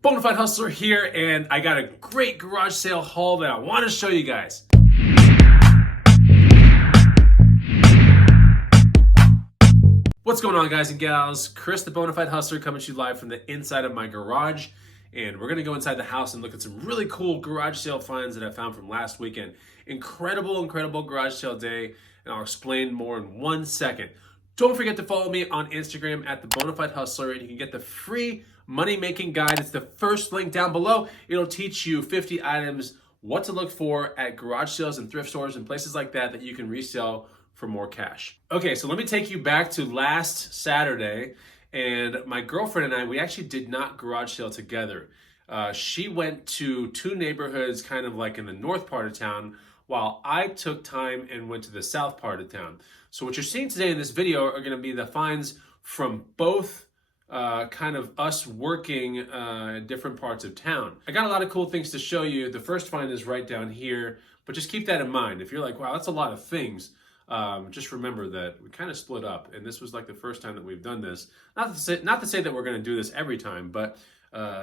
Bonafide Hustler here, and I got a great garage sale haul that I want to show you guys. What's going on, guys and gals? Chris the Bonafide Hustler coming to you live from the inside of my garage, and we're going to go inside the house and look at some really cool garage sale finds that I found from last weekend. Incredible garage sale day, and I'll explain more in 1 second. Don't forget to follow me on Instagram at the Bonafide Hustler, and you can get the free money-making guide. It's the first link down below. It'll teach you 50 items, what to look for at garage sales and thrift stores and places like that that you can resell for more cash. Okay, so let me take you back to last Saturday, and my girlfriend and I, we actually did not garage sale together. She went to two neighborhoods kind of like in the north part of town, while I took time and went to the south part of town. So what you're seeing today in this video are gonna be the finds from both kind of us working in different parts of town. I got a lot of cool things to show you. The first find is right down here, but just keep that in mind. If you're like, wow, that's a lot of things, just remember that we kind of split up, and this was like the first time that we've done this. Not to say that we're gonna do this every time, but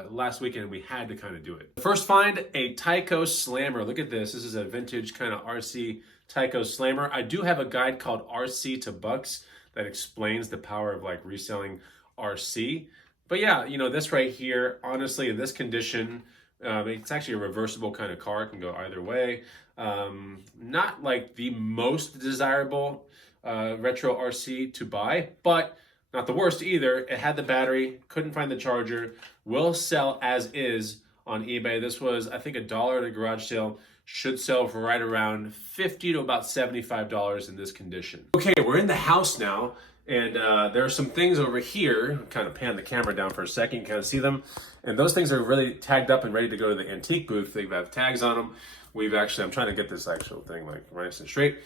last weekend we had to kind of do it. The first find, a Tyco Slammer. Look at this. This is a vintage kind of RC Tyco Slammer. I do have a guide called RC to Bucks that explains the power of like reselling RC. But yeah, you know, this right here, honestly, in this condition, it's actually a reversible kind of car. It can go either way. Not like the most desirable retro RC to buy, but not the worst either. It had the battery, couldn't find the charger, will sell as is on eBay. This was, I think, $1 at a garage sale. Should sell for right around $50 to about $75 in this condition. Okay, we're in the house now, and there are some things over here. Kind of pan the camera down for a second, you kind of see them. And those things are really tagged up and ready to go to the antique booth. They have tags on them. I'm trying to get this actual thing like nice and straight.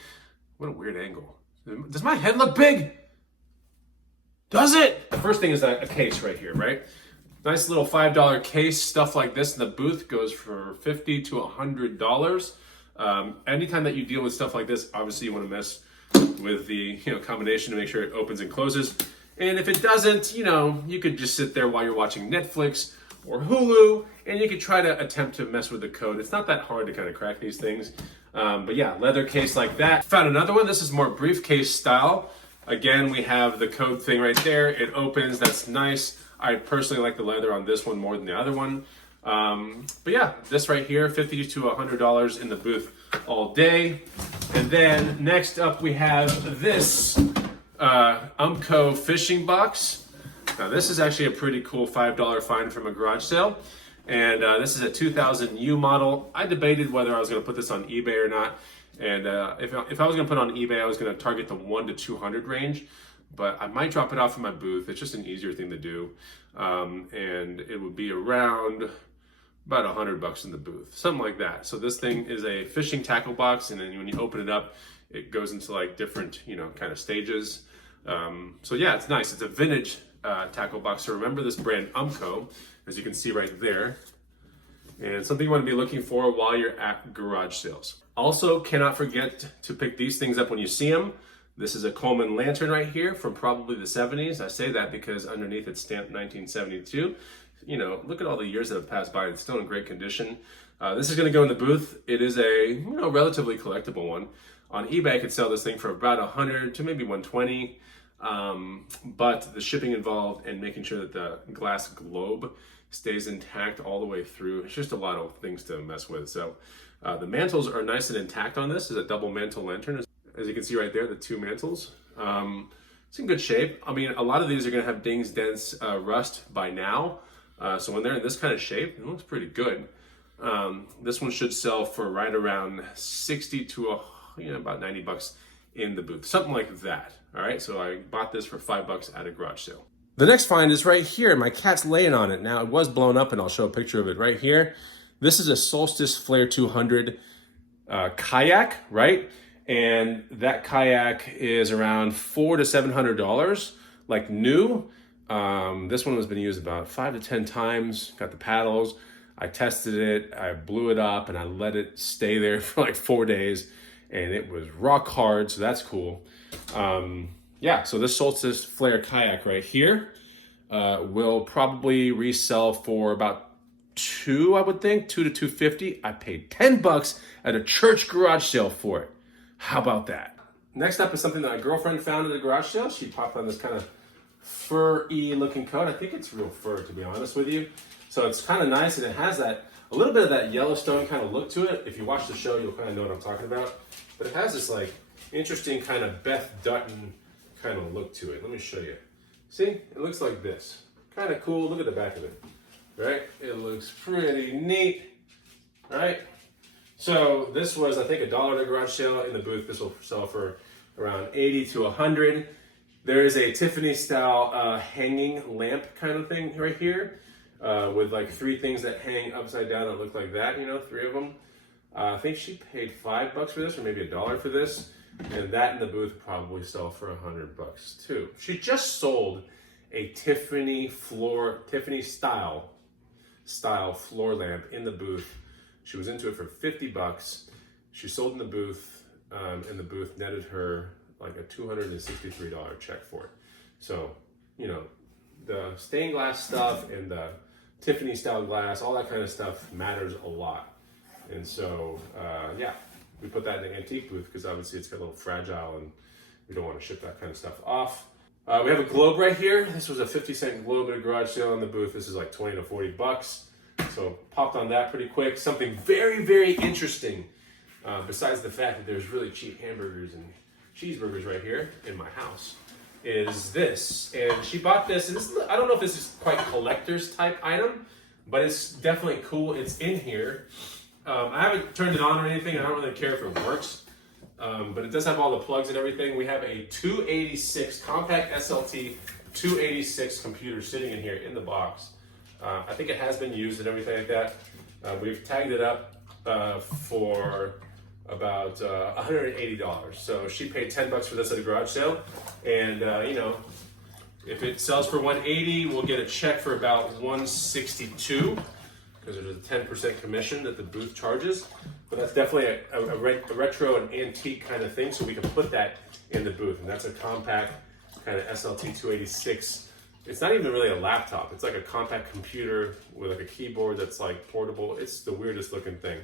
What a weird angle. Does my head look big? Does it? The first thing is a case right here, right? Nice little $5 case. Stuff like this in the booth goes for $50 to $100. Anytime that you deal with stuff like this, obviously you want to mess with the combination to make sure it opens and closes. And if it doesn't, you could just sit there while you're watching Netflix or Hulu, and you could try to attempt to mess with the code. It's not that hard to kind of crack these things. But yeah, leather case like that. Found another one. This is more briefcase style. Again, we have the code thing right there. It opens. That's nice. I personally like the leather on this one more than the other one. But yeah, this right here, $50 to $100 in the booth all day. And then next up we have this Umco fishing box. Now this is actually a pretty cool $5 find from a garage sale. And this is a 2000 U model. I debated whether I was gonna put this on eBay or not. And if I was gonna put it on eBay, I was gonna target the 1 to 200 range. But I might drop it off in my booth. It's just an easier thing to do. And it would be around about $100 in the booth, something like that. So this thing is a fishing tackle box, and then when you open it up, it goes into like different, kind of stages. So yeah, it's nice. It's a vintage tackle box. So remember this brand Umco, as you can see right there. And something you want to be looking for while you're at garage sales. Also, cannot forget to pick these things up when you see them. This is a Coleman lantern right here from probably the 70s. I say that because underneath it's stamped 1972. Look at all the years that have passed by. It's still in great condition. This is going to go in the booth. It is a relatively collectible one. On eBay, I could sell this thing for about $100 to maybe $120. But the shipping involved and making sure that the glass globe stays intact all the way through. It's just a lot of things to mess with. So the mantles are nice and intact on this. It's a double mantle lantern. As you can see right there, the two mantles. It's in good shape. I mean, a lot of these are gonna have dings, dents, rust by now. So when they're in this kind of shape, it looks pretty good. This one should sell for right around 60 to about $90 in the booth, something like that. All right, so I bought this for $5 at a garage sale. The next find is right here. My cat's laying on it. Now it was blown up, and I'll show a picture of it right here. This is a Solstice Flare 200 kayak, right? And that kayak is around $400 to $700, like new. This one has been used about 5 to 10 times. Got the paddles. I tested it. I blew it up and I let it stay there for like 4 days, and it was rock hard. So that's cool. Yeah. So this Solstice Flare kayak right here will probably resell for about 2, I would think, 2 to 250. I paid $10 at a church garage sale for it. How about that? Next up is something that my girlfriend found at a garage sale. She popped on this kind of fur-y looking coat. I think it's real fur, to be honest with you. So it's kind of nice, and it has a little bit of that Yellowstone kind of look to it. If you watch the show, you'll kind of know what I'm talking about. But it has this like interesting kind of Beth Dutton kind of look to it. Let me show you. See, it looks like this. Kind of cool. Look at the back of it. Right? It looks pretty neat. Right? So this was, I think, $1 at a garage sale. In the booth, this will sell for around 80 to 100. There is a Tiffany style hanging lamp kind of thing right here with like 3 things that hang upside down that look like that, you know, 3 of them. I think she paid $5 for this, or maybe $1 for this. And that in the booth probably sell for $100 too. She just sold a Tiffany style floor lamp in the booth. She was into it for $50. She sold in the booth, and the booth netted her like a $263 check for it. So, you know, the stained glass stuff and the Tiffany style glass, all that kind of stuff matters a lot. And so, yeah, we put that in the antique booth because obviously it's got a little fragile and we don't want to ship that kind of stuff off. We have a globe right here. This was a 50-cent globe at a garage sale in the booth. This is like 20 to 40 bucks. So popped on that pretty quick. Something very, very interesting, besides the fact that there's really cheap hamburgers and cheeseburgers right here in my house, is this. And she bought this, and this, I don't know if this is quite collector's type item, but it's definitely cool. It's in here. I haven't turned it on or anything. I don't really care if it works, but it does have all the plugs and everything. We have a 286 compact SLT 286 computer sitting in here in the box. I think it has been used and everything like that. We've tagged it up for about $180. So she paid $10 for this at a garage sale, and you know, if it sells for $180, we'll get a check for about $162 because there's a 10% commission that the booth charges. But that's definitely a retro and antique kind of thing, so we can put that in the booth. And that's a compact kind of SLT 286. It's not even really a laptop. It's like a compact computer with like a keyboard that's like portable. It's the weirdest looking thing.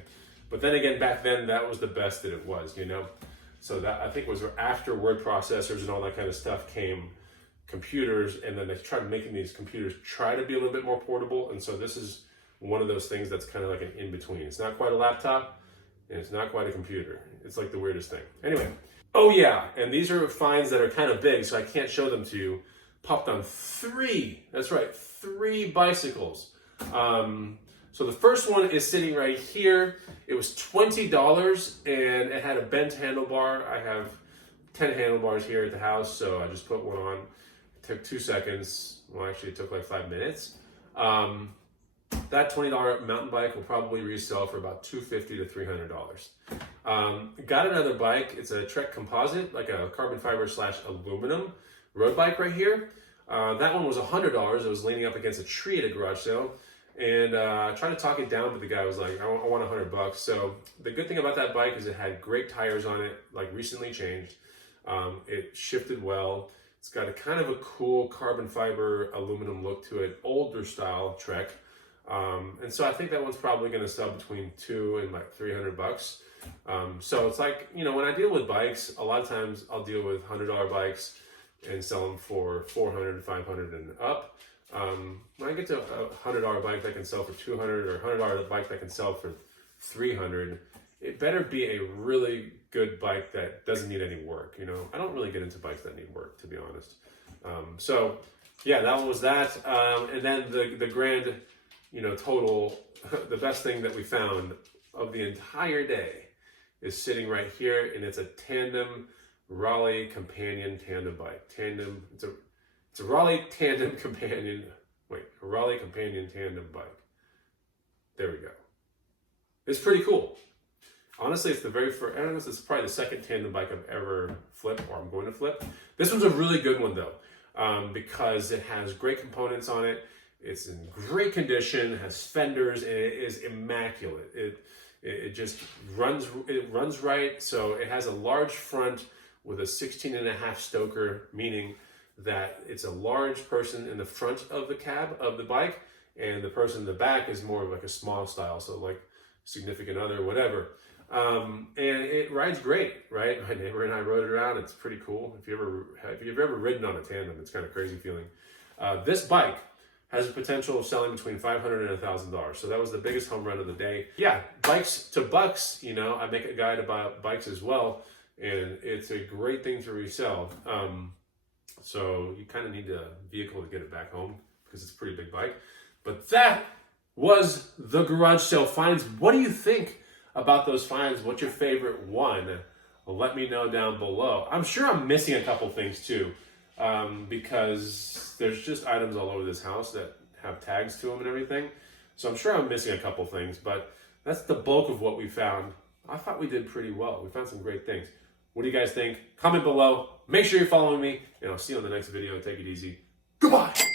But then again, back then, that was the best that it was, you know? So that, I think, was after word processors and all that kind of stuff came computers, and then they tried making these computers try to be a little bit more portable. And so this is one of those things that's kind of like an in-between. It's not quite a laptop, and it's not quite a computer. It's like the weirdest thing. Anyway, oh yeah, and these are finds that are kind of big, so I can't show them to you. Popped on 3, that's right, 3 bicycles. So the first one is sitting right here. It was $20 and it had a bent handlebar. I have 10 handlebars here at the house, so I just put one on. It took 2 seconds. Well, actually it took like 5 minutes. That $20 mountain bike will probably resell for about $250 to $300. Got another bike. It's a Trek Composite, like a carbon fiber / aluminum road bike right here. That one was $100. It was leaning up against a tree at a garage sale, and I tried to talk it down, but the guy was like, I want $100. So the good thing about that bike is it had great tires on it, like recently changed. It shifted well. It's got a kind of a cool carbon fiber aluminum look to it, older style Trek. And so I think that one's probably going to sell between $200 and like $300. So it's like, you know, when I deal with bikes, a lot of times I'll deal with $100 bikes and sell them for $400, $500 and up. When I get to a $100 bike that can sell for $200, or $100 bike that can sell for $300, it better be a really good bike that doesn't need any work. You know, I don't really get into bikes that need work, to be honest. So yeah, that one was that. And then the grand, you know, total, the best thing that we found of the entire day is sitting right here, and it's a tandem Raleigh companion tandem bike. It's a Raleigh tandem companion. Wait, a Raleigh companion tandem bike. There we go. It's pretty cool. Honestly, it's the very first. I don't know. This is probably the second tandem bike I've ever flipped, or I'm going to flip. This one's a really good one though, because it has great components on it. It's in great condition. It has fenders, and it is immaculate. It just runs. It runs right. So it has a large front with a 16.5 stoker, meaning that it's a large person in the front of the cab of the bike, and the person in the back is more of like a small style, so like significant other, whatever. And it rides great, right? My neighbor and I rode it around. It's pretty cool. If you've ever ridden on a tandem, it's kind of crazy feeling. This bike has the potential of selling between $500 and $1,000. So that was the biggest home run of the day. Yeah, bikes to bucks, you know, I make a guide about bikes as well, and it's a great thing to resell. So you kind of need a vehicle to get it back home because it's a pretty big bike. But that was the garage sale finds. What do you think about those finds? What's your favorite one? Well, let me know down below. I'm sure I'm missing a couple things too, because there's just items all over this house that have tags to them and everything. So I'm sure I'm missing a couple things, but that's the bulk of what we found. I thought we did pretty well. We found some great things. What do you guys think? Comment below. Make sure you're following me, and I'll see you on the next video. Take it easy. Goodbye.